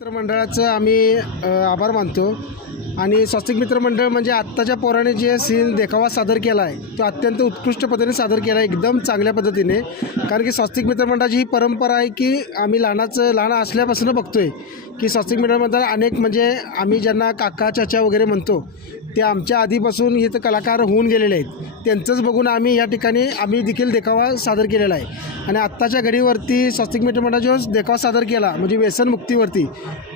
मित्रमंडळाचं आम्ही आभार मानतो. आणि स्वस्तिक मित्रमंडळ म्हणजे आत्ताच्या पोराने जे सीन देखावा सादर केला आहे तो अत्यंत उत्कृष्ट पद्धतीने सादर केला आहे एकदम चांगल्या पद्धतीने. कारण की स्वस्तिक मित्रमंडळाची ही परंपरा आहे की आम्ही लहानाचं लहान असल्यापासून बघतोय की स्वस्तिक मित्रमंडळ अनेक म्हणजे आम्ही ज्यांना काका चाचा वगैरे म्हणतो ते आमच्या आधीपासून इथं कलाकार होऊन गेलेले आहेत. त्यांचंच बघून आम्ही या ठिकाणी आम्ही देखील देखावा सादर केलेला आहे. आणि आत्ताच्या घडीवरती स्वस्तिक मित्रमंडळ जो देखावा सादर केला म्हणजे व्यसनमुक्तीवरती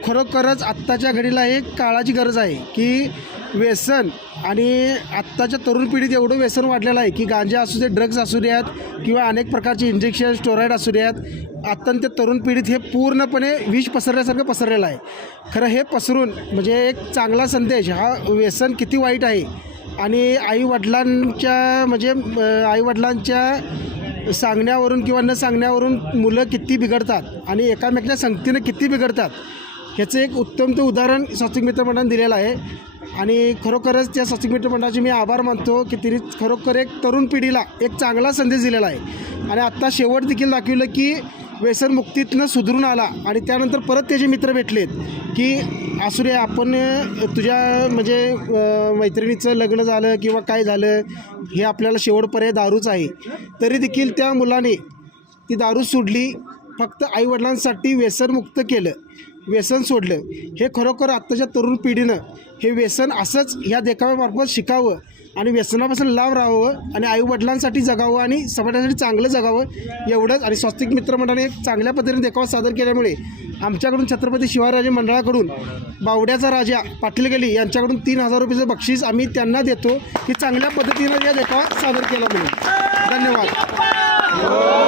खरोखरच आत्ताच्या घडीला एक काळाची गरज आहे. की व्यसन आणि आत्ताच्या तरुण पिढीत एवढं व्यसन वाढलेलं आहे की गांजा असू दे ड्रग्ज असू द्यात किंवा अनेक प्रकारचे इंजेक्शन स्टोराईड असू द्यात अत्यंत तरुण पिढीत हे पूर्णपणे विष पसरल्यासारखं पसरलेलं आहे. खरं हे पसरून म्हणजे एक चांगला संदेश हा व्यसन किती वाईट आहे आणि आईवडिलांच्या म्हणजे आईवडिलांच्या सांगण्यावरून किंवा न सांगण्यावरून मुलं किती बिघडतात आणि एकामेकाच्या संगतीनं किती बिघडतात ह्याचं एक उत्तम ते उदाहरण मित्र मित्रमंडळाने दिलेलं आहे. आणि खरोखरच त्या स्वस्तिक मित्रमंडळाचे मी आभार मानतो की तिने खरोखर एक तरुण पिढीला एक चांगला संदेश दिलेला आहे. आणि आत्ता शेवट देखील दाखवलं की व्यसनमुक्तीतनं सुधरून आला आणि त्यानंतर परत त्याचे मित्र भेटलेत की असू आपण तुझ्या म्हणजे मैत्रिणीचं लग्न झालं किंवा काय झालं हे आपल्याला शेवटपर्यंत दारूच आहे. तरी देखील त्या मुलाने ती दारू सोडली फक्त आईवडिलांसाठी व्यसनमुक्त केलं. व्यसन सोडलं. हे खरोखर आत्ताच्या तरुण पिढीनं हे व्यसन असंच ह्या देखाव्यामार्फत शिकावं आणि व्यसनापासून लांब राहावं आणि आईवडिलांसाठी जगावं आणि समाजासाठी चांगलं जगावं एवढंच. आणि स्वस्तिक मित्रमंडळाने एक चांगल्या पद्धतीने देखावा सादर केल्यामुळे आमच्याकडून छत्रपती शिवाजीराजे मंडळाकडून बावड्याचा राजा पाटील गली यांच्याकडून तीन हजार रुपयाचं बक्षीस आम्ही त्यांना देतो. की चांगल्या पद्धतीनं या देखावा सादर केला म्हणून धन्यवाद.